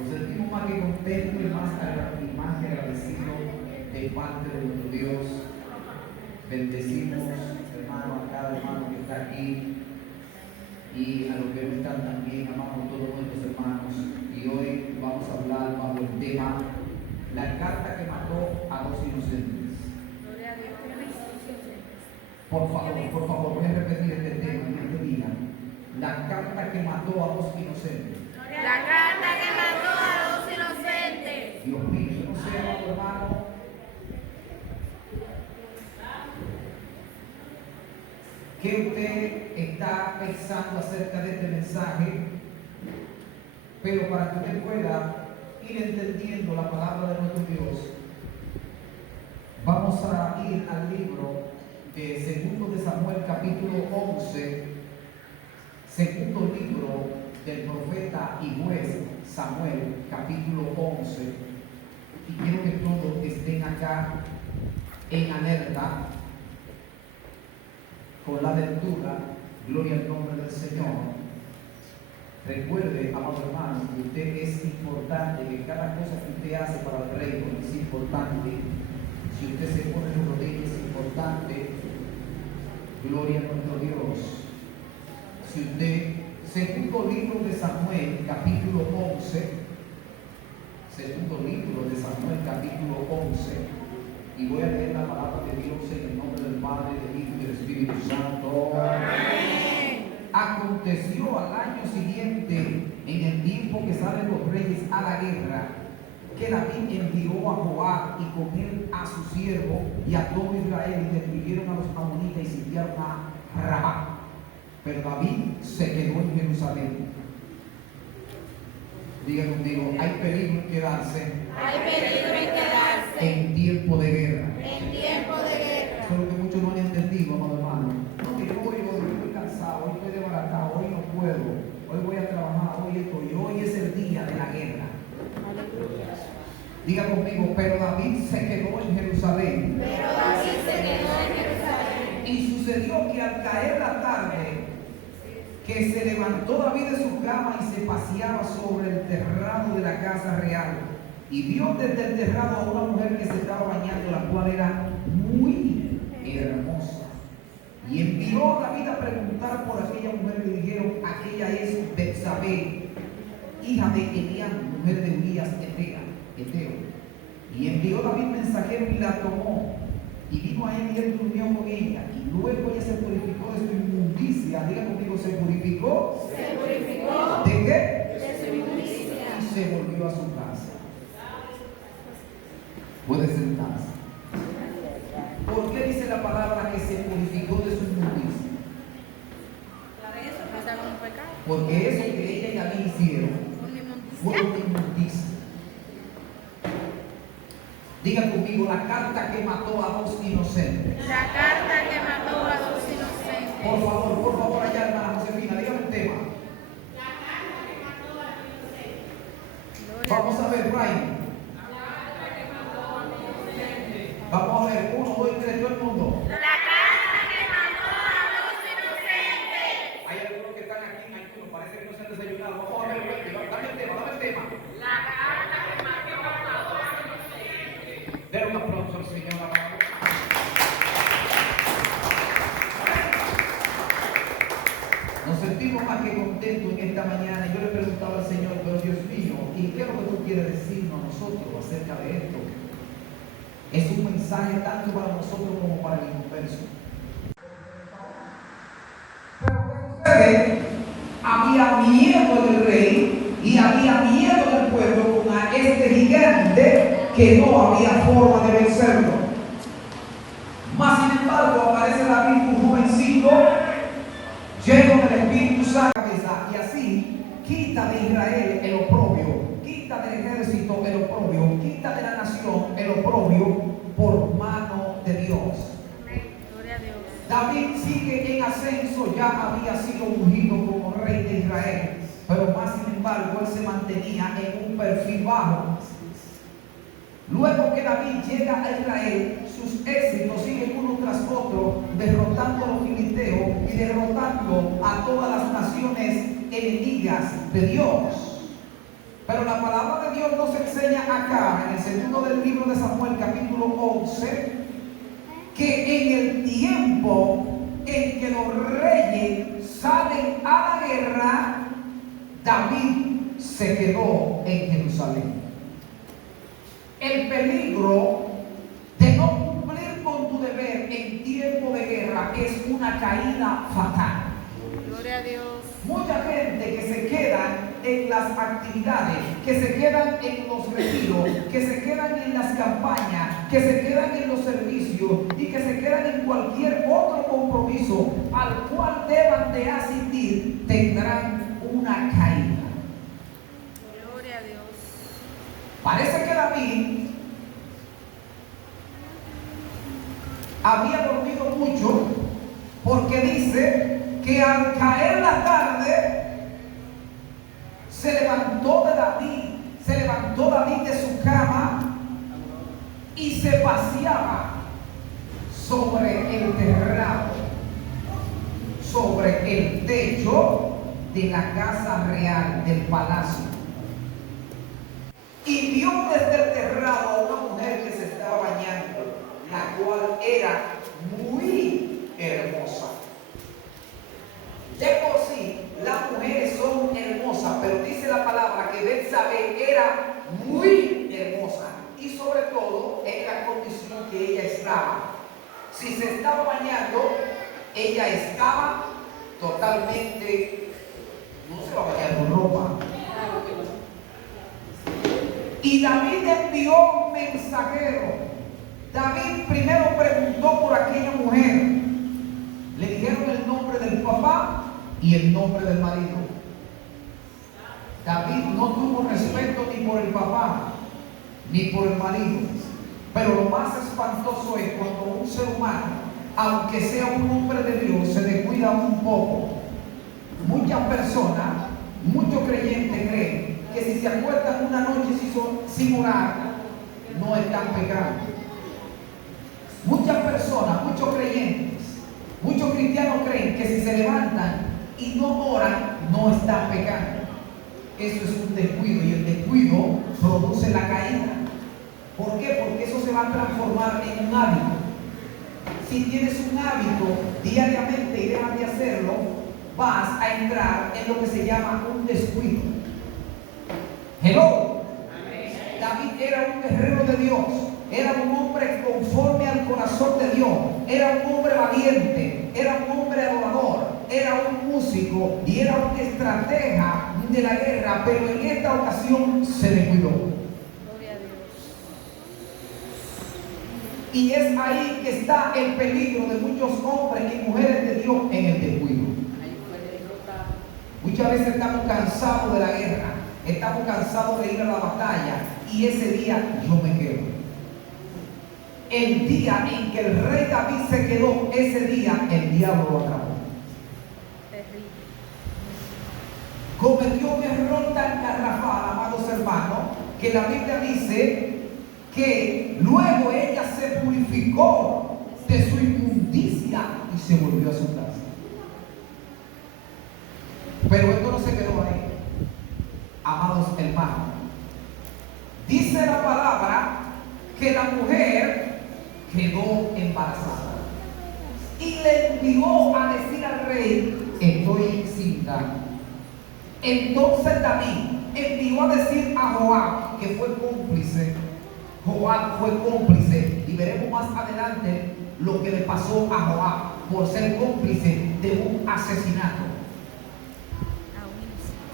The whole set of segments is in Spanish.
Nos sentimos más que contentos y más que agradecidos de parte de nuestro Dios. Bendecimos, hermano, a cada hermano que está aquí y a los que no están también. Amamos a todos nuestros hermanos. Y hoy vamos a hablar bajo el tema la carta que mató a dos inocentes. Por favor, voy a repetir este tema en este día. La carta que mató a dos inocentes. La carta que mató a dos inocentes. Dios mío, yo no sé, amado hermano, ¿qué usted está pensando acerca de este mensaje? Pero para que usted pueda ir entendiendo la palabra de nuestro Dios, vamos a ir al libro de 2 de Samuel, capítulo 11, segundo libro del profeta y juez Samuel, capítulo 11. Y quiero que todos estén acá en alerta con la lectura. Gloria al nombre del Señor. Recuerde, amado hermano, que usted es importante, que cada cosa que usted hace para el reino es importante. Si usted se pone en rodillas es importante. Gloria a nuestro Dios. Si usted, segundo libro de Samuel, capítulo 11, segundo libro de Samuel, capítulo 11, y voy a leer la palabra de Dios en el nombre del Padre, del Hijo y del Espíritu Santo. Amén. Aconteció al año siguiente, en el tiempo que salen los reyes a la guerra, que David envió a Joab y con él a su siervo y a todo Israel, y destruyeron a los amonitas y sitiaron a Rabá. Pero David se quedó en Jerusalén. Diga conmigo, hay peligro en quedarse. Hay peligro en quedarse En tiempo de guerra. en tiempo de guerra. Eso es lo que muchos no han entendido, amado hermano. No, que yo estoy cansado, hoy estoy desbaratado, hoy no puedo, hoy voy a trabajar, hoy es el día de la guerra. Diga conmigo, pero David se quedó en Jerusalén. Pero David se quedó en Jerusalén. Y sucedió que al caer la tarde, que se levantó David de su cama y se paseaba sobre el terrado de la casa real, y vio desde el terrado a una mujer que se estaba bañando, la cual era muy hermosa. Y envió a David a preguntar por aquella mujer. Le dijeron, aquella es Betsabé, hija de Eliam, mujer de Urías Eteo. Y envió David mensajero y la tomó, y vino a él y él durmió con ella, y luego ella se purificó de su inmundicia. Diga conmigo, ¿se purificó? Se purificó ¿De qué? de su inmundicia. Y se volvió a su casa. Puede sentarse. ¿Por qué dice la palabra que se purificó de su inmundicia? Porque eso que ella y David hicieron fue una inmundicia. Diga conmigo, la carta que mató a dos inocentes. La carta que mató a dos inocentes. Por favor, allá, hermana Josefina, dígame el tema. La carta que mató a dos inocentes. Vamos a ver, Brian. Vamos a ver, 1, 2 y 3, todo el mundo. La carta que mató a dos inocentes. Hay algunos que están aquí en ayuno, parece que no se han desayunado. Vamos a ver, dame el tema. La carta que mató a dos inocentes. Den un aplauso al Señor, amado. Nos sentimos más que contentos en esta mañana. Yo le preguntaba al Señor, pero Dios mío, ¿y qué es lo que tú quieres decirnos a nosotros acerca de esto? Es un mensaje tanto para nosotros como para el universo. Había miedo del rey y había miedo del pueblo con a este gigante que no había forma de vencerlo. Mas sin embargo aparece David, un jovencito lleno del Espíritu Santo, y así quita de Israel el oprobio, quita del ejército el oprobio, quita de la nación el oprobio por mano de Dios. Gloria a Dios. David sigue en ascenso, ya había sido ungido como rey de Israel, pero más sin embargo él se mantenía en un perfil bajo. Luego que David llega a Israel, sus éxitos siguen uno tras otro, derrotando a los filisteos y derrotando a todas las naciones enemigas de Dios. Pero la palabra de Dios nos enseña acá, en el segundo del libro de Samuel, capítulo 11, que en el tiempo en que los reyes salen a la guerra, David se quedó en Jerusalén. El peligro de no cumplir con tu deber en tiempo de guerra es una caída fatal. Gloria a Dios. Mucha gente que se quedan en las actividades, que se quedan en los retiros, que se quedan en las campañas, que se quedan en los servicios y que se quedan en cualquier otro compromiso al cual deban de asistir, tendrán una caída. Gloria a Dios. Parece que David había dormido mucho, porque dice que al caer la tarde se levantó David de su cama y se paseaba sobre el terrado, sobre el techo de la casa real, del palacio, y vio desde el terrado a una mujer que se estaba bañando, la cual era muy hermosa. De por sí, las mujeres son hermosas, pero dice la palabra que Betsabé era muy hermosa, y sobre todo en la condición que ella estaba. Si se estaba bañando, ella estaba totalmente, no se va a bañar con ropa. Y David envió un mensajero. David primero preguntó por aquella mujer. Le dijeron el nombre del papá y el nombre del marido. David no tuvo respeto ni por el papá ni por el marido. Pero lo más espantoso es cuando un ser humano, aunque sea un hombre de Dios, se descuida un poco. Muchas personas, muchos creyentes creen que si se acuestan una noche sin orar, no están pecando. Muchas personas, muchos creyentes, muchos cristianos creen que si se levantan y no oran, no están pecando. Eso es un descuido, y el descuido produce la caída. ¿Por qué? Porque eso se va a transformar en un hábito. Si tienes un hábito diariamente y dejas de hacerlo, vas a entrar en lo que se llama un descuido. Hello. David era un guerrero de Dios, era un hombre conforme al corazón de Dios, era un hombre valiente, era un hombre adorador, era un músico y era un estratega de la guerra, pero en esta ocasión se descuidó. Gloria a Dios. Y es ahí que está el peligro de muchos hombres y mujeres de Dios, en el descuido. Muchas veces estamos cansados de la guerra, estamos cansados de ir a la batalla, y ese día yo me quedo. El día en que el rey David se quedó, ese día el diablo lo atrapó. Terrible. Cometió un error tan garrafal, amados hermanos, que la Biblia dice que luego ella se purificó de su inmundicia y se volvió a su casa. Pero esto no se quedó ahí, amados hermanos. Dice la palabra que la mujer quedó embarazada y le envió a decir al rey: estoy encinta. Entonces David envió a decir a Joab, que fue cómplice. Joab fue cómplice, y veremos más adelante lo que le pasó a Joab por ser cómplice de un asesinato.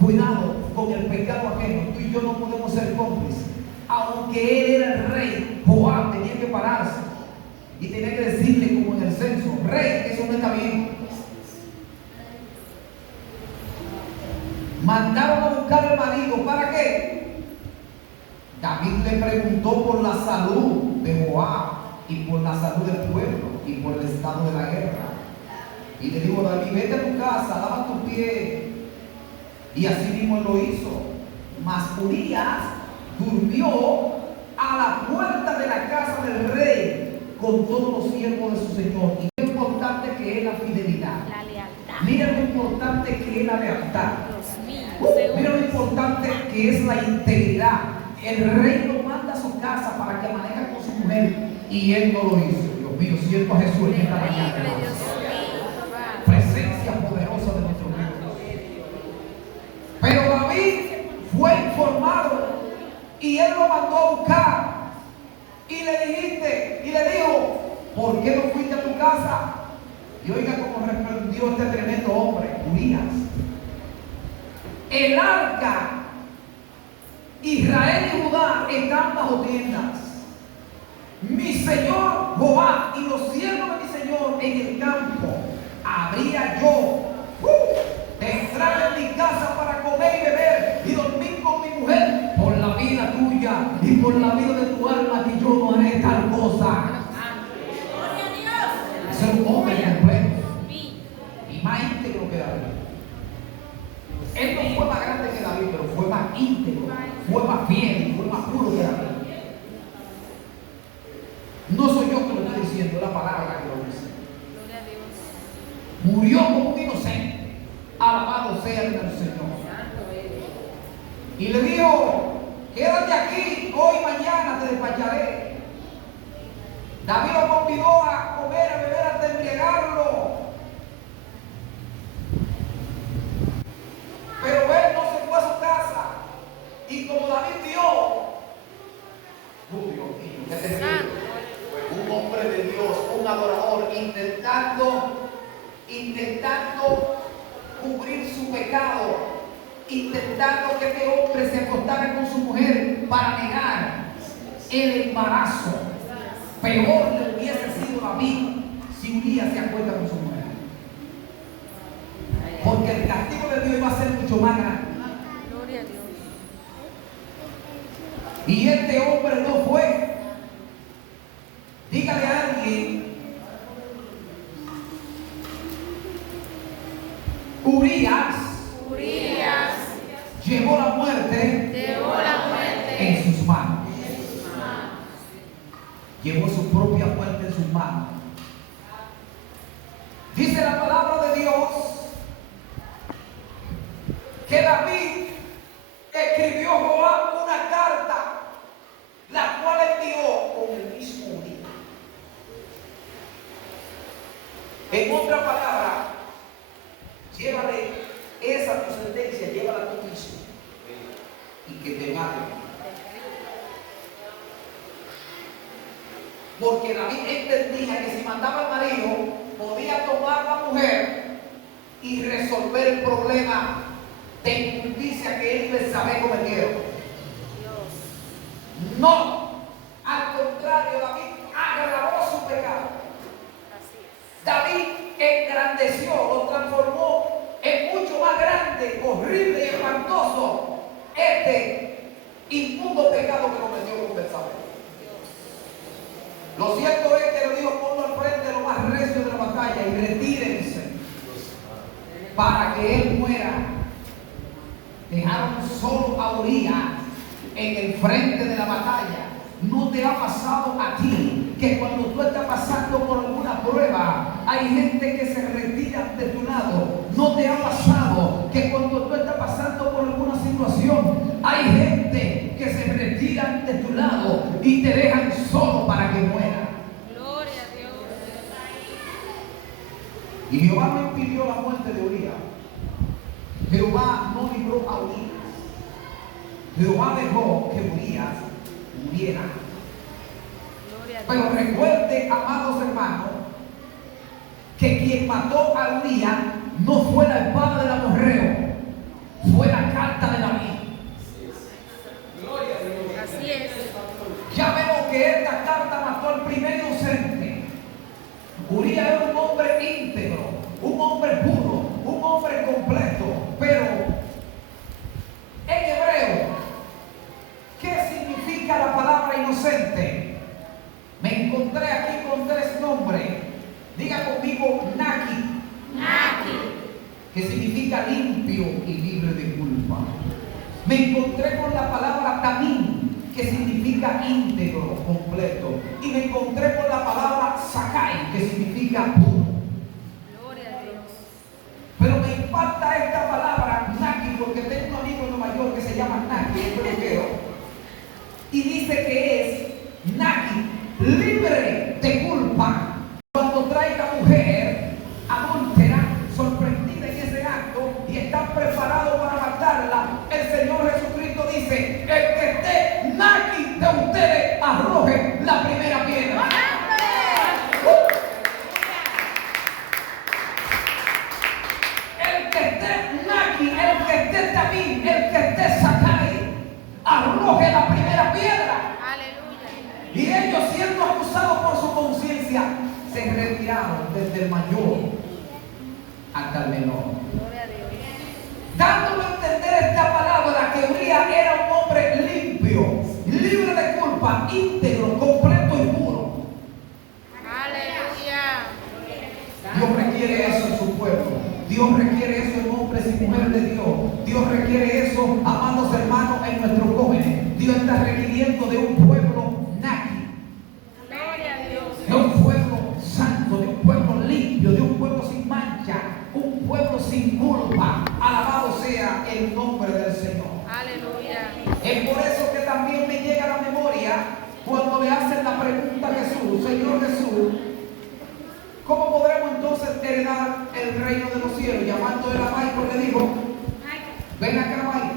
Cuidado con el pecado ajeno. Tú y yo no podemos ser cómplices. Aunque él era el rey, Joab tenía que pararse y tenía que decirle, como en el censo: rey, eso no está bien. Mandaron a buscar al marido. ¿Para qué? David le preguntó por la salud de Joab y por la salud del pueblo y por el estado de la guerra. Y le dijo: David, vete a tu casa, lava tus pies. Y así mismo lo hizo. Mas Urías durmió a la puerta de la casa del rey con todos los siervos de su señor. Y lo importante que es la fidelidad. La lealtad. Mira lo importante que es la lealtad. Dios mío. Mira lo importante que es la integridad. El rey lo manda a su casa para que amanezca con su mujer y él no lo hizo. Dios mío, siento a Jesús en esta mañana. Presencia poderosa de nuestro Dios. Pero David fue informado y él lo mandó a buscar. Y le dijo, ¿por qué no fuiste a tu casa? Y oiga cómo respondió este tremendo hombre, Urías. El arca, Israel y Judá están bajo tiendas. Mi señor Jehová y los siervos de mi señor en el campo. Habría yo de entrar en mi casa para comer y beber y dormir con mi mujer por la vida tuya y por la vida de tu alma, que yo no haré tal cosa. Ese es un hombre completo y más íntegro que David. Él no fue más grande que David, pero fue más íntegro, fue más fiel y fue más puro que David. No soy yo que lo estoy diciendo, es la palabra que lo dice. Murió como un inocente. Alabado sea el Señor. Y le dijo, quédate aquí, hoy y mañana te despacharé. David lo convidó a comer, a beber, hasta embriagarlo. Pero él no se fue a su casa. Y como David vio, Dios mío, ¿qué te digo? Un hombre de Dios, un adorador, intentando cubrir su pecado, intentando que este hombre se acostara con su mujer para negar el embarazo. Peor le hubiese sido David si Urías se acuesta con su mujer, porque el castigo de Dios iba a ser mucho más grande. Gloria a Dios. Y este hombre no fue. Dígale a alguien, Urías llevó la muerte en sus manos. Llevó su propia muerte en sus manos. Dice la palabra de Dios que David escribió a Joab una carta, la cual envió con el mismo Urías. En otra palabra, llévale esa tu sentencia, llévala tú mismo y que te maten. Porque David entendía que si mataba al marido, podía tomar a la mujer y resolver el problema de injusticia que él Betsabé cometió. No, al contrario, David agravó su pecado. David engrandeció, lo transformó en mucho más grande, horrible y espantoso este inmundo pecado que cometió con Betsabé. Lo cierto es que le dijo, ponlo al frente lo más recio de la batalla y retírense para que él muera. Dejaron solo a Urías en el frente de la batalla. ¿No te ha pasado a ti que cuando tú estás pasando por alguna prueba, hay gente que se retira de tu lado? ¿No te ha pasado que cuando tú estás pasando por alguna situación, hay gente que se retiran de tu lado y te dejan solo para que muera? Gloria a Dios. Y Jehová no impidió la muerte de Urías. Jehová no libró a Urías. Jehová dejó que Urías muriera. Pero recuerde, amados hermanos, que quien mató a Urías no fue la espada del amorreo, fue la carta de David. Así es. Ya vemos que esta carta mató al primer inocente. Urías era un hombre íntegro, un hombre puro, un hombre completo. Pero en hebreo, ¿qué significa la palabra inocente? Me encontré aquí con tres nombres. Diga conmigo Naki, que significa limpio y libre de culpa. Me encontré con la palabra Tamim, que significa íntegro, completo. Y me encontré con la palabra Sakai, que significa puro. Gloria a Dios. Pero me impacta esta palabra Naki porque tengo la primera piedra. El que esté Naki, el que esté Tamín, el que esté Sakai, arroje la primera piedra. Aleluya. Y ellos, siendo acusados por su conciencia, se retiraron desde el mayor hasta el menor. Gloria a Dios. Dándome a entender esta palabra que Urías era un hombre limpio, libre de culpa, íntegro, completo y puro. Aleluya. Dios requiere eso en su pueblo. Dios requiere eso en hombres y mujeres de Dios. Dios requiere eso, amados hermanos, en nuestros jóvenes. Dios está requiriendo de un pueblo naki, Gloria a Dios. de un pueblo santo, de un pueblo limpio, de un pueblo sin mancha, un pueblo sin culpa. Alabado sea el nombre del Señor. Aleluya. Es por eso que también me llega a la memoria cuando le hacen la pregunta a Jesús: Señor Jesús, ¿cómo podremos entonces heredar el reino de los cielos? Llamando a Michael, le dijo: ven acá, Michael.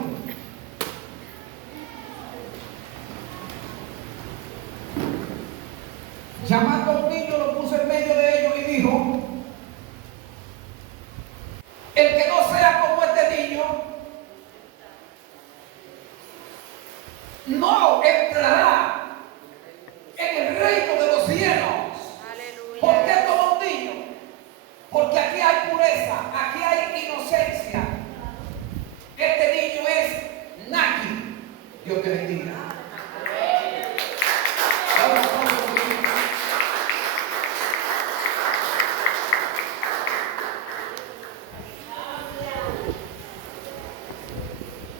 Llamando a un niño, lo puso en medio de ellos y dijo: el que no sea como este niño no entrará en el reino de los cielos. Aleluya. ¿Por qué como un niño? Porque aquí hay pureza, aquí hay inocencia. Este niño es Naki. Dios te bendiga.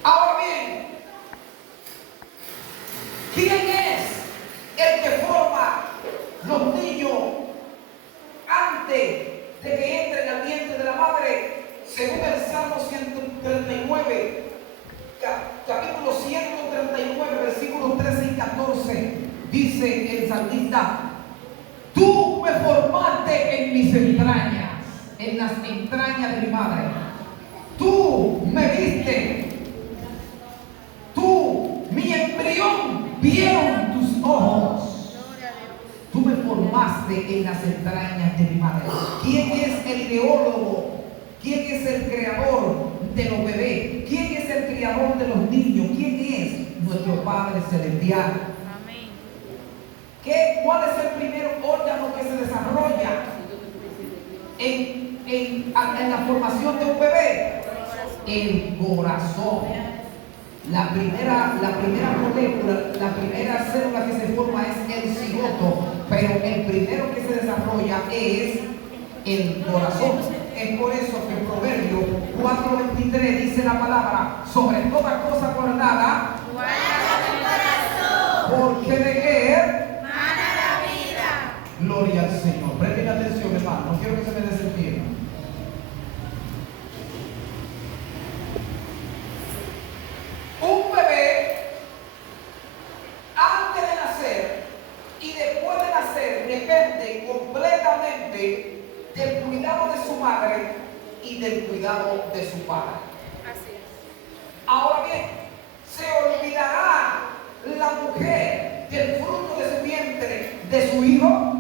Ahora bien, ¿quién es el que forma los niños antes de que entren al vientre de la madre? Según el Salmo 139, capítulo 139, versículos 13 y 14, dice el salmista: tú me formaste en mis entrañas, en las entrañas de mi madre. Tú me diste, tú, mi embrión, vieron tus ojos. Gloria a Dios. Tú me formaste en las entrañas de mi madre. ¿Quién es el ideólogo? ¿Quién es el creador de los bebés? ¿Quién es el creador de los niños? ¿Quién es nuestro Padre Celestial? Amén. ¿Cuál es el primer órgano que se desarrolla en la formación de un bebé? El corazón. La primera molécula, la primera célula que se forma es el cigoto, pero el primero que se desarrolla es el corazón. Es por eso que en Proverbios 4:23 dice la palabra: sobre toda cosa guardada, Guarda tu corazón. porque de él Mana la vida. gloria al Señor. Presten atención, hermano, no quiero que se me desentiendan. Un bebé, antes de nacer y después de nacer, depende completamente del cuidado de su madre y del cuidado de su padre. Así es. Ahora bien, se olvidará la mujer del fruto de su vientre de su hijo.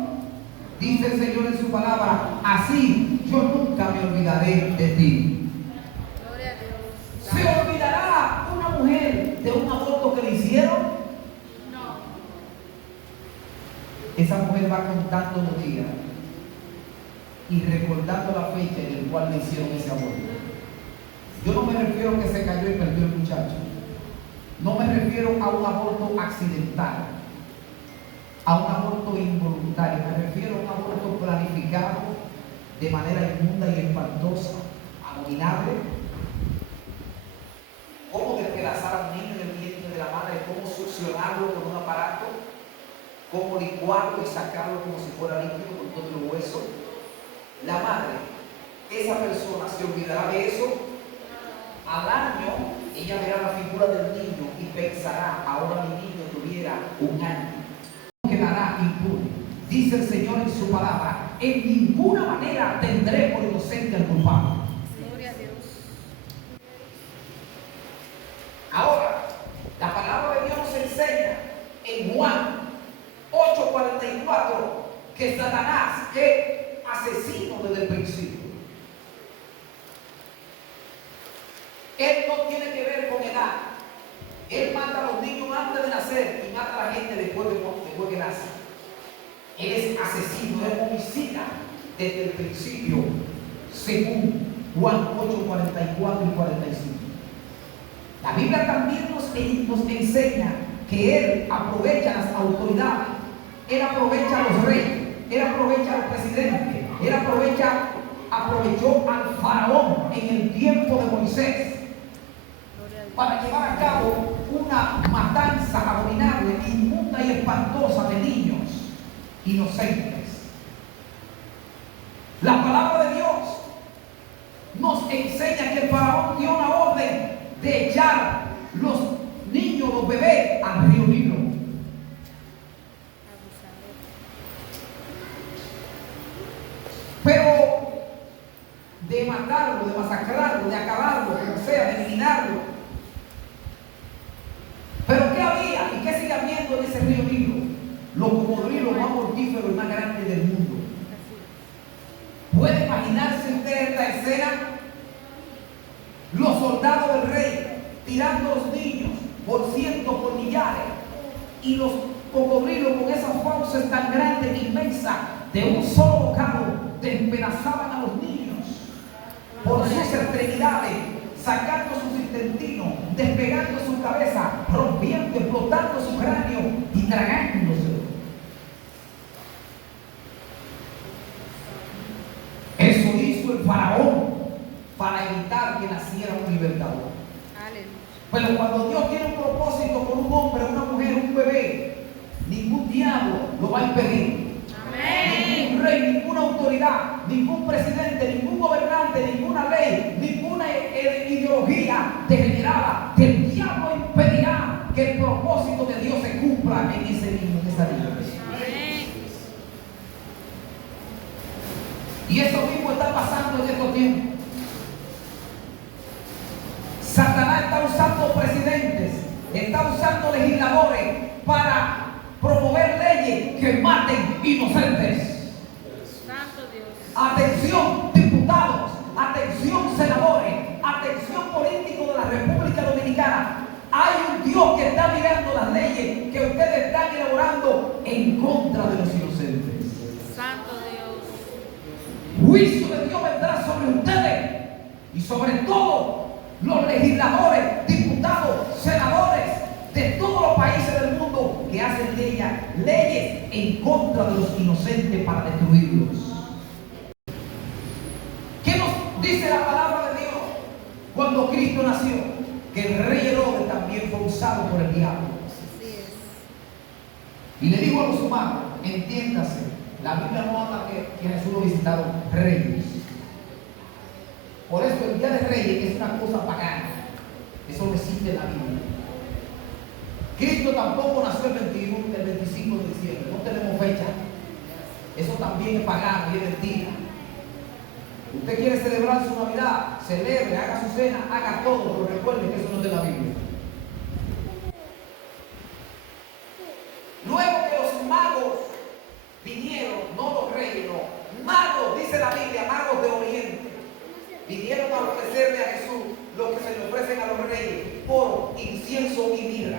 Dice el Señor en su palabra: así yo nunca me olvidaré de ti. Gloria a Dios. ¿Se olvidará una mujer de un aborto que le hicieron? No. Esa mujer va contando los días y recordando la fecha en la cual le hicieron ese aborto. Yo no me refiero a que se cayó y perdió el muchacho. No me refiero a un aborto accidental, a un aborto involuntario. Me refiero a un aborto planificado de manera inmunda y espantosa, abominable. Cómo despedazar a un niño en el vientre de la madre, cómo succionarlo con un aparato, cómo licuarlo y sacarlo como si fuera líquido con todo el hueso. La madre, esa persona se olvidará de eso. Al año, ella verá la figura del niño y pensará: ahora mi niño tuviera un año. No quedará impune. Dice el Señor en su palabra: en ninguna manera tendré por inocente al culpable. Gloria a Dios. Ahora, la palabra de Dios nos enseña en Juan 8:44 44, que Satanás es asesino desde el principio. Él no tiene que ver con edad. Él mata a los niños antes de nacer y mata a la gente después que nace. Él es asesino, es homicida desde el principio, según Juan 8, 44 y 45. La Biblia también nos enseña que Él aprovecha las autoridades, Él aprovecha a los reyes, Él aprovecha a los presidentes, Él aprovechó al faraón en el tiempo de Moisés para llevar a cabo una matanza abominable, inmunda y espantosa de niños inocentes. La palabra de Dios nos enseña que el faraón dio una orden de echar los niños, los bebés, al río Nilo. Pero de matarlo, de masacrarlo, de acabarlo, como sea, de eliminarlo. Pero ¿qué había y qué sigue habiendo en ese río Nilo? Los cocodrilos más mortíferos y más grandes del mundo. ¿Puede imaginarse usted esta escena? Los soldados del rey tirando a los niños por cientos, por millares, y los cocodrilos con esas fauces tan grandes e inmensas, de un solo bocado despedazaban a los niños por sus extremidades, sacando sus intestinos, despegando su cabeza, rompiendo, explotando su cráneo y tragándoselo. Eso hizo el faraón para evitar que naciera un libertador. Pero cuando Dios tiene un propósito con un hombre, una mujer, un bebé, ningún diablo lo va a impedir. Amén. Ningún rey, ninguna autoridad, ningún presidente, ningún gobernante, ninguna ley, ninguna ideología degenerada del diablo impedirá que el propósito de Dios se cumpla en ese niño, en esa niña. Y eso mismo está pasando en estos tiempos. Satanás está usando presidentes, está usando legisladores para promover leyes que maten inocentes. Santo Dios. Atención, diputados, atención, senadores, atención, políticos de la República Dominicana. Hay un Dios que está mirando las leyes que ustedes están elaborando en contra de los inocentes. Santo Dios. Juicio de Dios vendrá sobre ustedes y sobre todo los legisladores, diputados, senadores de todos los países del mundo que hacen leyes en contra de los inocentes para destruirlos. ¿Qué nos dice la palabra de Dios cuando Cristo nació? Que el rey Herodes también fue usado por el diablo. Así es. Y le dijo a los humanos, entiéndase, la Biblia no habla que Jesús lo visitaron reyes. Por eso el día de Reyes es una cosa pagana. Eso no existe en la Biblia. Cristo tampoco nació el 25 de diciembre. No tenemos fecha. Eso también es pagano y es mentira. Usted quiere celebrar su Navidad, celebre, haga su cena, haga todo, pero recuerde que eso no es de la Biblia. Luego que los magos vinieron, no los reyes, no. Magos, dice la Biblia, magos de Oriente. Vinieron a ofrecerle a Jesús lo que se le ofrecen a los reyes: oro, incienso y mirra.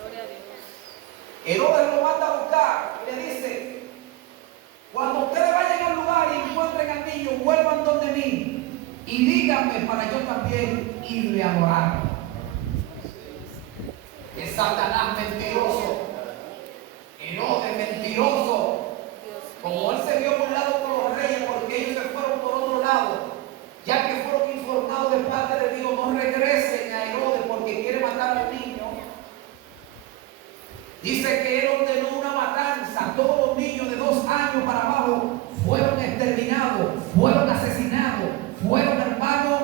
Gloria a Dios. Herodes lo manda a buscar y le dice: cuando ustedes vayan al lugar y encuentren al niño, vuelvan donde mí y díganme para yo también irle a adorar. Es Satanás mentiroso, Herodes mentiroso. Como él se vio burlado por los reyes porque ellos se fueron por otro lado, ya que fueron informados de parte de Dios, no regresen a Herodes porque quiere matar al niño. Dice que él ordenó una matanza. Todos los niños de 2 años para abajo fueron exterminados, fueron asesinados, fueron, hermanos,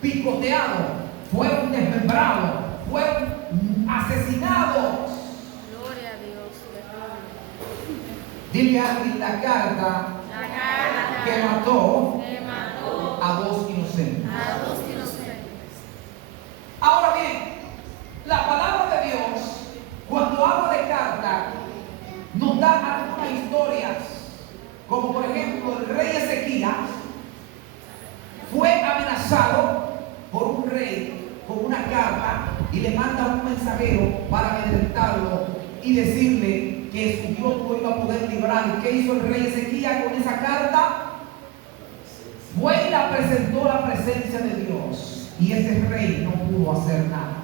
picoteados, fueron desmembrados, fueron asesinados. Gloria a Dios. Dile a alguien: la carta que mató a 2 inocentes. A 2 inocentes. Ahora bien, la palabra de Dios, cuando habla de carta, nos da Como por ejemplo, el rey Ezequías fue amenazado por un rey con una carta y le manda un mensajero para amedrentarlo y decirle que su Dios no iba a poder librar. ¿Y qué hizo el rey Ezequías con esa carta? Fue y la presentó a la presencia de Dios, y ese rey no pudo hacer nada.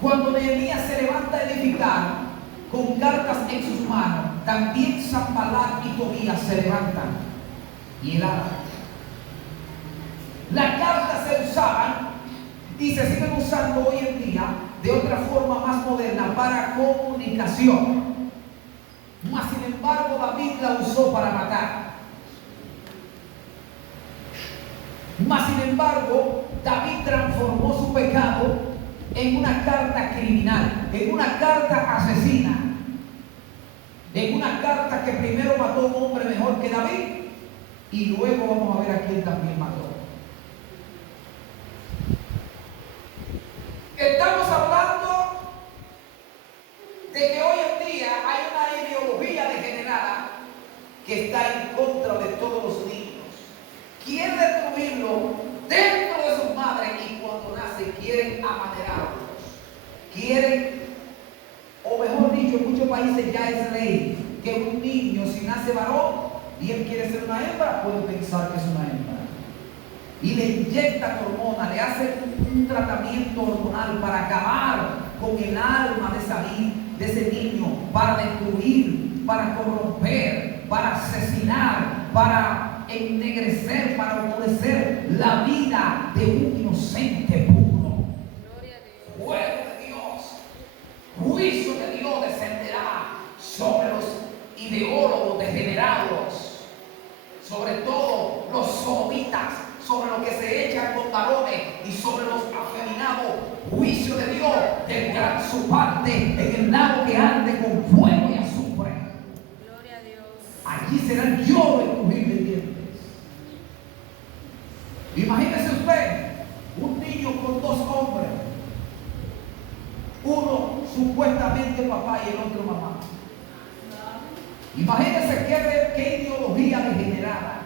Cuando Nehemías se levanta a edificar con cartas en sus manos, también Sanballat y Tobías se levantan y él habla. Las cartas se usaban y se siguen usando hoy en día de otra forma más moderna para comunicación. Mas sin embargo David la usó para matar. Mas sin embargo David transformó su pecado en una carta criminal, en una carta asesina, en una carta que primero mató a un hombre mejor que David y luego vamos a ver a quién también mató. Estamos hablando de que hoy en día hay una ideología degenerada que está en contra de todos los niños. Quieren destruirlo dentro de sus madres y cuando nacen quieren amanerarlos. Quieren, o mejor dicho, en muchos países ya es ley que un niño, si nace varón y él quiere ser una hembra, puede pensar que es una hembra. Y le inyectan hormonas, le hacen un tratamiento hormonal para acabar con el alma de ese niño, para destruir, para corromper, para asesinar, para ennegrecer, para oscurecer la vida de un inocente puro. Fuego de Dios, juicio de Dios descenderá sobre los ideólogos degenerados, sobre todo los sodomitas, sobre los que se echan con varones y sobre los afeminados. Juicio de Dios tendrán su parte en el lago que arde con fuego y azufre. Gloria a Dios. Allí será el lloro y crujir de dientes. Imagínese usted un niño con dos hombres, uno supuestamente papá y el otro mamá. Imagínese qué ideología degenerada.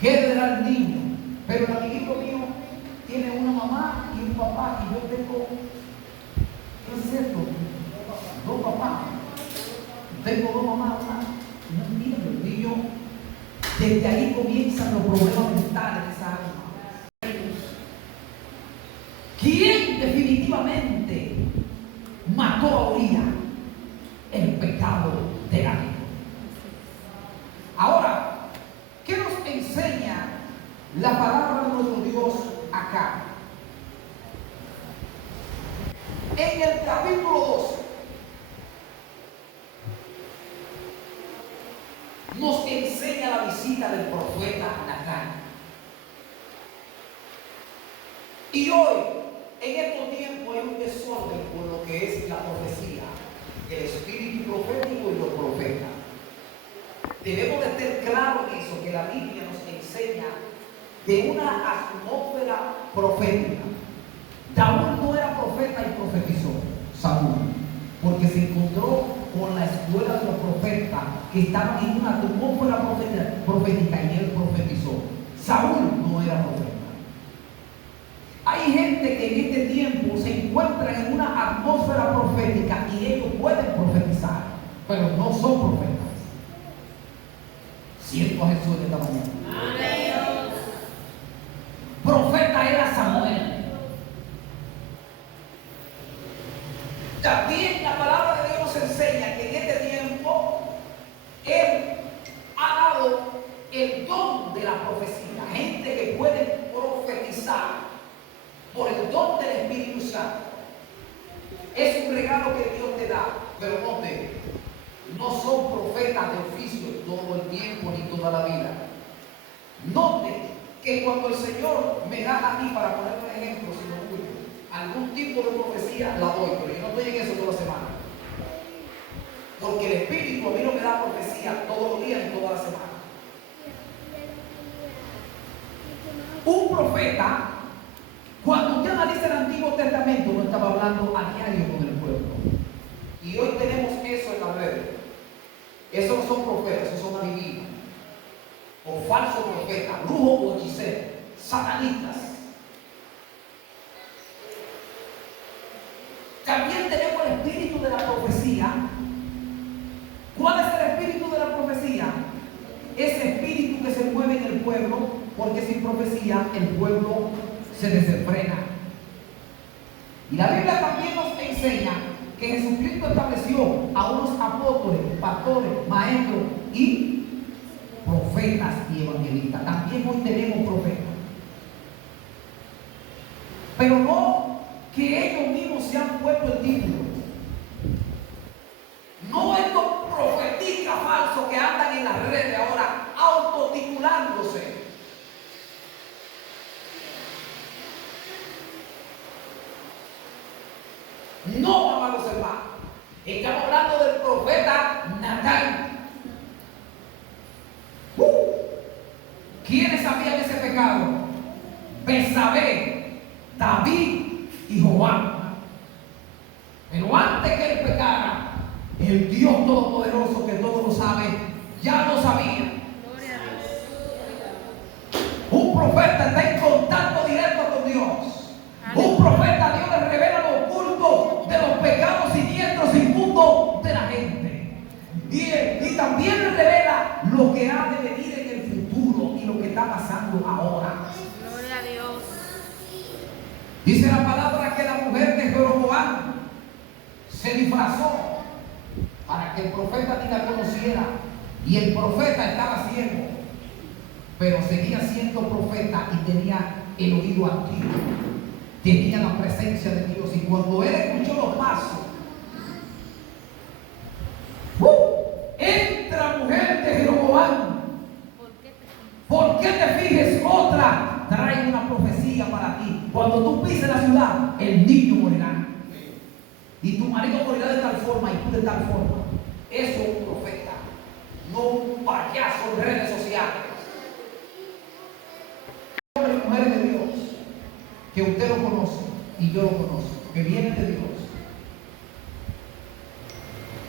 ¿Qué será el niño? Pero el amiguito mío tiene una mamá y un papá y yo tengo, ¿qué es esto? Dos papás. Tengo dos mamás, un niño. El niño, desde ahí comienzan los problemas mentales de esa alma. ¿Quién definitivamente mató a Uría? El pecado de la vida. Ahora, ¿qué nos enseña la palabra de nuestro Dios acá? En el capítulo 12 nos enseña la visita del profeta Natán. Y hoy, en estos tiempos, hay un desorden con lo que es la profecía, el espíritu profético y los profetas. Debemos de estar claros en eso, que la Biblia nos enseña de una atmósfera profética. David no era profeta y profetizó, Saúl, porque se encontró con la escuela de los profetas que estaban en una atmósfera profética y él profetizó. Saúl no era profeta. Hay gente que en este tiempo se encuentra en una atmósfera profética y ellos pueden profetizar, pero no son profetas. Siento a Jesús en esta mañana. Amén. Profeta era Samuel. También la palabra de Dios nos enseña que en este tiempo Él ha dado el don de la profecía. Gente que puede profetizar por el don del Espíritu Santo. Es un regalo que Dios te da, pero no son profetas de oficio todo el tiempo ni toda la vida. Note que cuando el Señor me da a mí, para poner un ejemplo, si no mucho, algún tipo de profecía, la doy, pero yo no estoy en eso toda la semana. Porque el Espíritu a mí no me da profecía todos los días ni toda la semana. Un profeta, cuando usted analiza el Antiguo Testamento, no estaba hablando a diario con el pueblo. Y hoy tenemos eso en las redes. Esos no son profetas, esos son adivinos, o falsos profetas, brujos o hechiceros, satanistas. También tenemos el espíritu de la profecía. ¿Cuál es el espíritu de la profecía? Ese espíritu que se mueve en el pueblo, porque sin profecía el pueblo se desenfrena. Y la Biblia también nos enseña que Jesucristo estableció a unos apóstoles, pastores, maestros y profetas y evangelistas. También hoy tenemos profetas. Pero no que ellos mismos se han puesto el título. No estos profetistas falsos que andan en las redes ahora autotitulándose. No, amados hermanos. Estamos hablando del profeta Natán. ¿Quiénes sabían ese pecado? Betsabé, David y Joab. Pero antes que él pecara, el Dios Todopoderoso, que todo lo sabe, ya lo sabía. Un profeta está en contacto directo con Dios. Un profeta, Dios le revela lo oculto de los pecados siniestros inmundos de la gente. Y también le revela lo que ha de venir en el futuro y lo que está pasando ahora. Gloria a Dios. Dice la palabra que la mujer de Jeroboam se disfrazó para que el profeta ni la conociera. Y el profeta estaba ciego, pero seguía siendo profeta y tenía el oído activo. Tenía la presencia de Dios. Y cuando él escuchó los pasos, entra mujer de Jeroboam. ¿Por qué te fijes? Otra trae una profecía para ti. Cuando tú pises la ciudad, el niño morirá. Y tu marido morirá de tal forma y tú de tal forma. Eso es un profeta, no un payaso en redes sociales. Hombres y mujeres de Dios, que usted lo conoce y yo lo conozco, que vienen de Dios.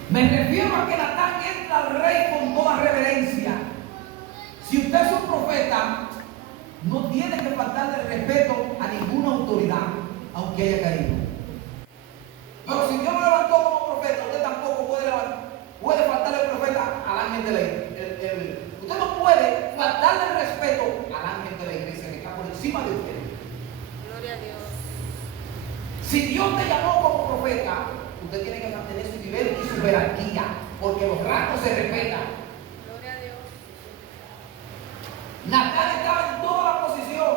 Me refiero a que Natán entra al rey con toda reverencia. Si usted es un profeta, no tiene que faltarle respeto a ninguna autoridad, aunque haya caído. Pero si Dios lo levantó como profeta, usted tampoco puede faltarle el profeta al ángel de la iglesia. Usted no puede faltarle el respeto al ángel de la iglesia que está por encima de usted. Gloria a Dios. Si Dios te llamó como profeta, usted tiene que mantener su nivel y su jerarquía, porque los rangos se respetan. Gloria a Dios. Natán estaba en toda la posición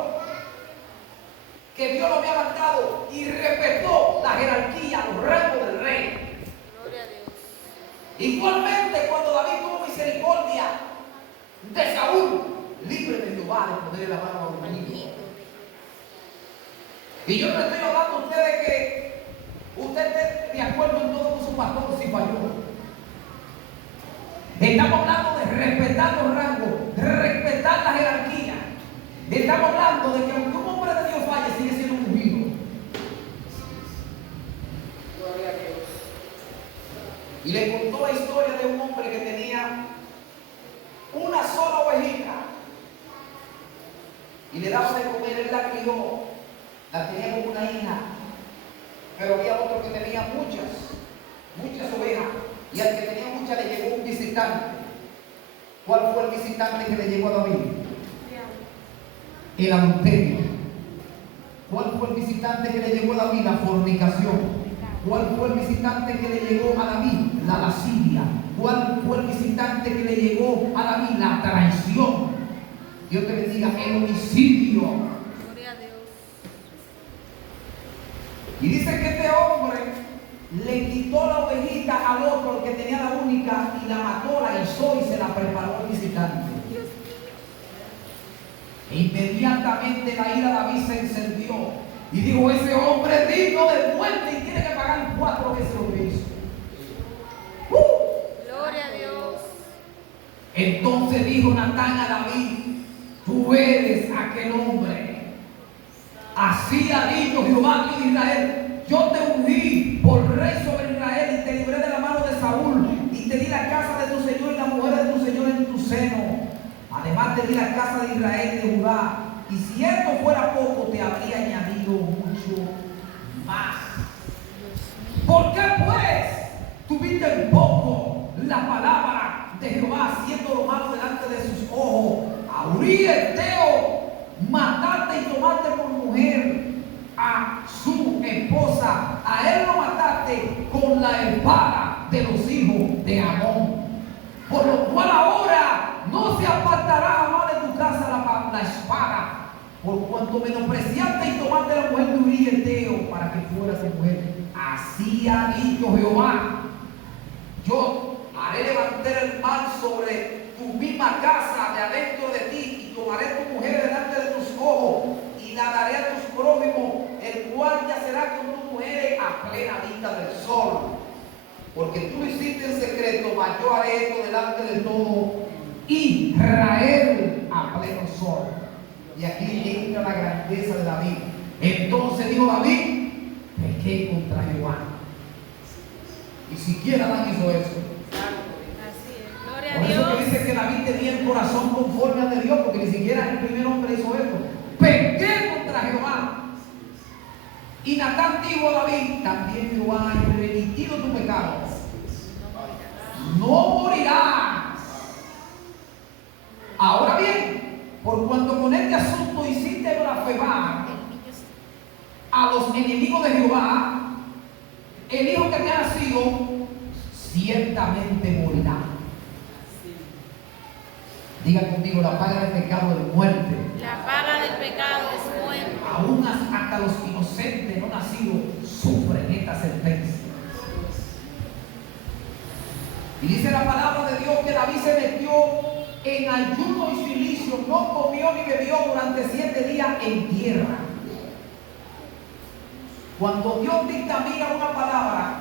que Dios lo había marcado y respetó la jerarquía, los rangos del rey. Gloria a Dios. Igualmente, cuando David tuvo misericordia de Saúl, libre de Jehová de ponerle la mano a los enemigos. Y yo no estoy hablando a usted de que usted esté de acuerdo en todo con su pastor si falló. Estamos hablando de respetar los rangos, de respetar la jerarquía. Estamos hablando de que aunque un hombre de Dios falle, sigue siendo un ungido. Gloria a Dios. Y le contó la historia de un hombre que tenía una sola ovejita y le daba de comer, él la crió, la tenía como una hija, pero había otro que tenía muchas ovejas, y al que tenía muchas le llegó un visitante. ¿Cuál fue el visitante que le llegó a David? El adulterio. ¿Cuál fue el visitante que le llegó a David? La fornicación. ¿Cuál fue el visitante que le llegó a David? La lascivia. ¿Cuál fue el visitante que le llegó a David? La traición. Dios te bendiga, el homicidio. Gloria a Dios. Y dice que este hombre le quitó la ovejita al otro, el que tenía la única, y la mató, la hizo y se la preparó al visitante. E inmediatamente la ira de David se encendió y dijo: ese hombre es digno de muerte y tiene que pagar 4 veces lo que hizo. Gloria a Dios. Entonces dijo Natán a David: tú eres aquel hombre. Así ha dicho Jehová, Dios de Israel: yo te ungí por rey sobre Israel y te libré de la mano de Saúl y te di la casa de tu señor y la delante de la casa de Israel y de Judá, y si esto fuera poco, te habría añadido mucho más. ¿Por qué pues tuviste en poco la palabra de Jehová, haciendo lo malo delante de sus ojos? A Uría Eteo mataste y tomaste por mujer a su esposa, a él lo mataste con la espada de los hijos de Amón. Por lo cual ahora no se apartará jamás de tu casa la espada, por cuanto menospreciaste y tomaste la mujer de Uría Eteo para que fuera su mujer. Así ha dicho Jehová: yo haré levantar el mal sobre tu misma casa de adentro de ti, y tomaré tu mujer delante de tus ojos, y la daré a tus prójimos, el cual yacerá con tus mujeres a plena vista del sol. Porque tú hiciste en secreto, mas yo haré esto delante de todo Israel a pleno sol. Y aquí entra la grandeza de David. Entonces dijo David: pequé contra Jehová. Y siquiera Adán hizo eso. Así es. Gloria a Por eso que Dios. dice que David tenía el corazón conforme al de Dios, porque ni siquiera el primer hombre hizo esto. Pequé contra Jehová. Y Natán dijo a David: también Jehová ha remitido tu pecado. No morirás. Ahora bien, por cuanto con este asunto hiciste blasfemar a los enemigos de Jehová, el hijo que te ha nacido ciertamente morirá. Diga conmigo: la paga del pecado es muerte. La paga del pecado es muerte. Aún hasta los inocentes no nacidos sufren esta sentencia. Y dice la palabra de Dios que David se metió en ayuno y silicio, no comió ni bebió durante 7 días en tierra. Cuando Dios dictamina una palabra,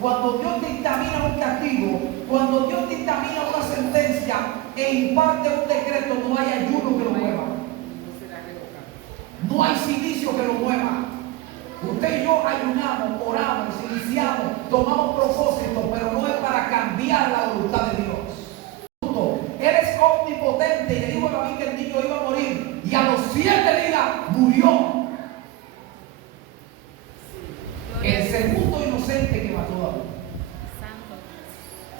cuando Dios dictamina un castigo, cuando Dios dictamina una sentencia e imparte un decreto, no hay ayuno que lo mueva. No hay silicio que lo mueva. Usted y yo ayunamos, oramos, siliciamos, tomamos propósitos, pero no es para cambiar la voluntad de Dios. Él es omnipotente y le dijo a David que el niño iba a morir, y a los 7 días murió. El segundo inocente que mató a David,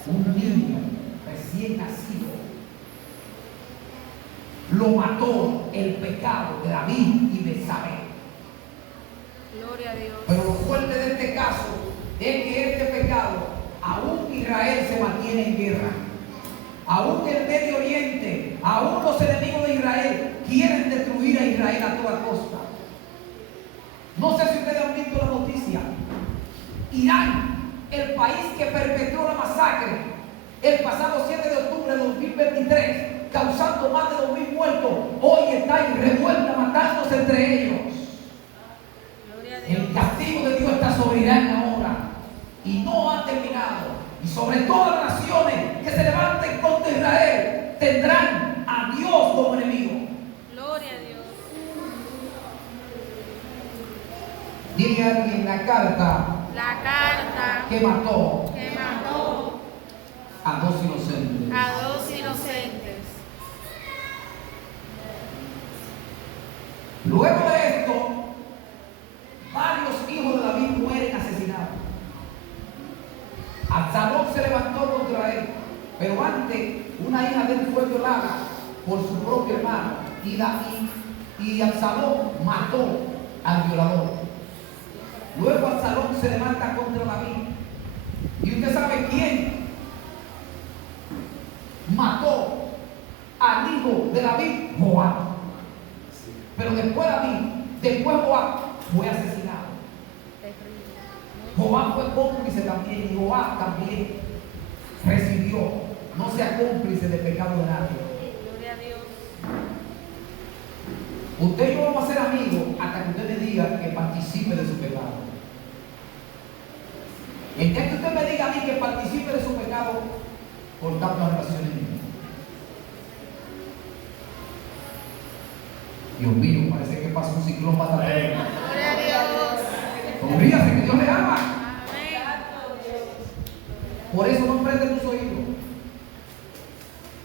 un niño recién nacido, lo mató el pecado de David y Betsabé. Gloria a Dios. Pero lo fuerte de este caso es que este pecado, aún Israel se mantiene en guerra. Aún el Medio Oriente, aún los enemigos de Israel quieren destruir a Israel a toda costa. No sé si ustedes han visto la noticia. Irán, el país que perpetró la masacre el pasado 7 de octubre de 2023, causando más de 2.000 muertos, hoy está en revuelta, matándose entre ellos. Gloria a Dios. El castigo de Dios está sobre Irán ahora y no ha terminado. Y sobre todas las naciones que se levanten contra Israel tendrán a Dios como enemigo. Gloria a Dios. Dile a alguien: la carta La carta que mató que mató a 2 inocentes. a 2 inocentes. Luego de esto, varios hijos de David mueren asesinados. Absalón se levantó contra él, pero antes una hija de él fue violada por su propio hermano, y Absalón mató al violador. Luego Absalón se levanta contra David, y usted sabe quién mató al hijo de David: Joab. Pero después Joab fue asesinado. Joab fue cómplice también, y Joab también recibió. No sea cómplice del pecado de nadie. Gloria a Dios. Usted y yo vamos a ser amigos hasta que usted me diga que participe de su pecado. El día que usted me diga a mí que participe de su pecado, cortamos las relaciones mías. Dios mío, parece que pasó un ciclón para atrás. Gloria a Dios. Sonríase, que Dios le ama. Amén. Por eso no prende tus oídos,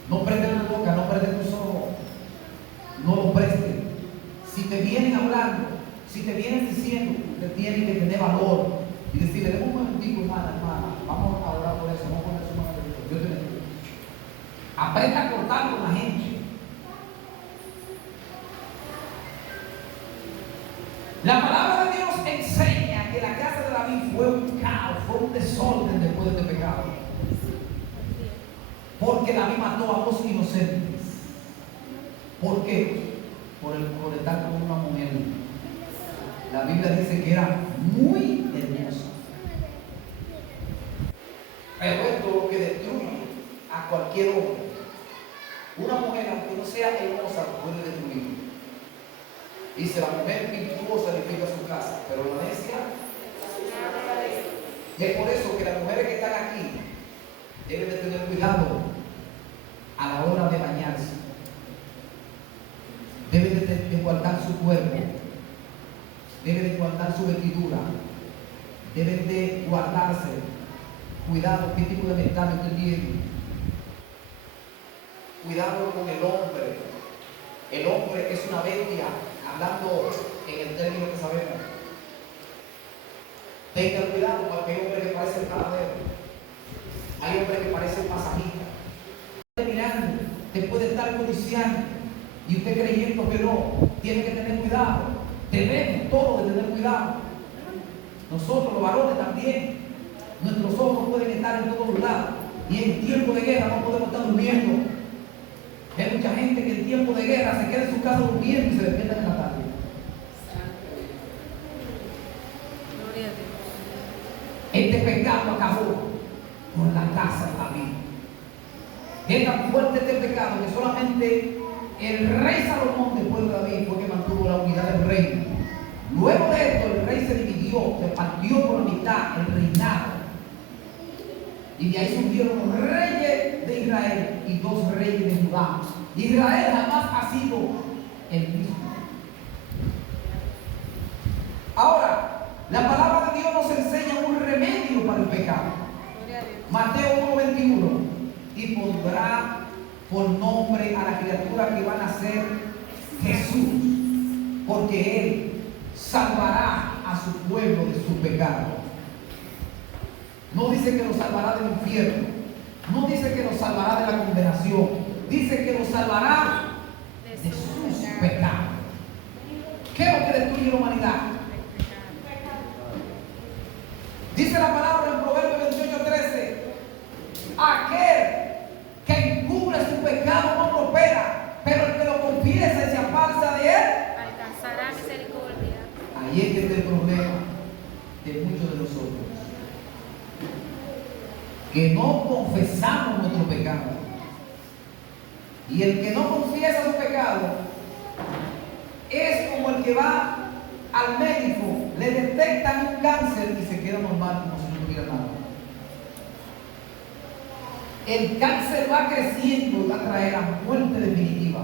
no prende tu boca, no prende tus ojos. Aprenda a cortar con la gente. La palabra de Dios enseña que la casa de David fue un caos, fue un desorden después de este pecado. Porque David mató a dos inocentes. ¿Por qué? Por estar con una mujer. La Biblia dice que era muy hermosa. Pero esto es lo que destruye a cualquier hombre. Una mujer, aunque no sea hermosa, puede destruir. Dice, la mujer virtuosa edifica su casa, pero la necia. Y es por eso que las mujeres que están aquí deben de tener cuidado a la hora de bañarse. Deben de guardar su cuerpo. Deben de guardar su vestidura. Deben de guardarse. Cuidado qué tipo de mental usted tiene. Cuidado con el hombre. El hombre es una bestia, hablando en el término que sabemos. Tenga cuidado porque hay hombres que parecen paradero. Hay hombres que parecen pasajistas. Mirando, te puede estar codiciando y usted creyendo que no, tiene que tener cuidado. Debemos todos de tener cuidado. Nosotros los varones también. Nuestros ojos pueden estar en todos lados y en tiempo de guerra no podemos estar durmiendo. Hay mucha gente que en tiempo de guerra se queda en su casa durmiendo y se despierta en la tarde. Este pecado acabó con la casa de David. Es tan fuerte este pecado que solamente el rey Salomón, después de David, fue que mantuvo la unidad del reino. Luego de esto, el rey se dividió, se partió por la mitad el reinado. Y de ahí surgieron los reyes de Israel y dos reyes de Judá. Israel jamás ha sido el mismo. Ahora, la palabra de Dios nos enseña un remedio para el pecado. Mateo 1:21. Y pondrá por nombre a la criatura que van a ser Jesús, porque Él salvará a su pueblo de su pecado. No dice que nos salvará del infierno. No dice que nos salvará de la condenación. Dice que nos salvará de sus pecados. ¿Qué es lo que destruye la humanidad? Dice la palabra en Proverbios 28:13. Aquel que encubre su pecado no prospera, pero el que lo confiesa y se aparta de él alcanzará misericordia. Ahí es que está el problema de muchos de nosotros, que no confesamos nuestro pecado. Y el que no confiesa su pecado es como el que va al médico, le detectan un cáncer y se queda normal como si no tuviera nada. El cáncer va creciendo y va a traer la muerte definitiva.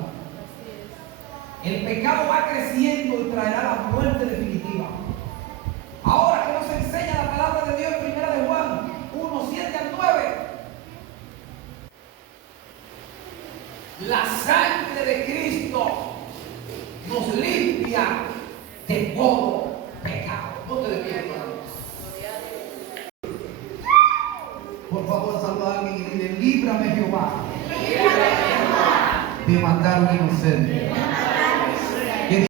El pecado va creciendo y traerá la muerte definitiva. Ahora, ¿qué nos enseña la palabra de Dios en 1 de Juan 1:7-9? La sangre de Cristo nos limpia de todo pecado. No te despiertes. Por favor, saluda a alguien y dile: líbrame, Jehová, de matar a un inocente.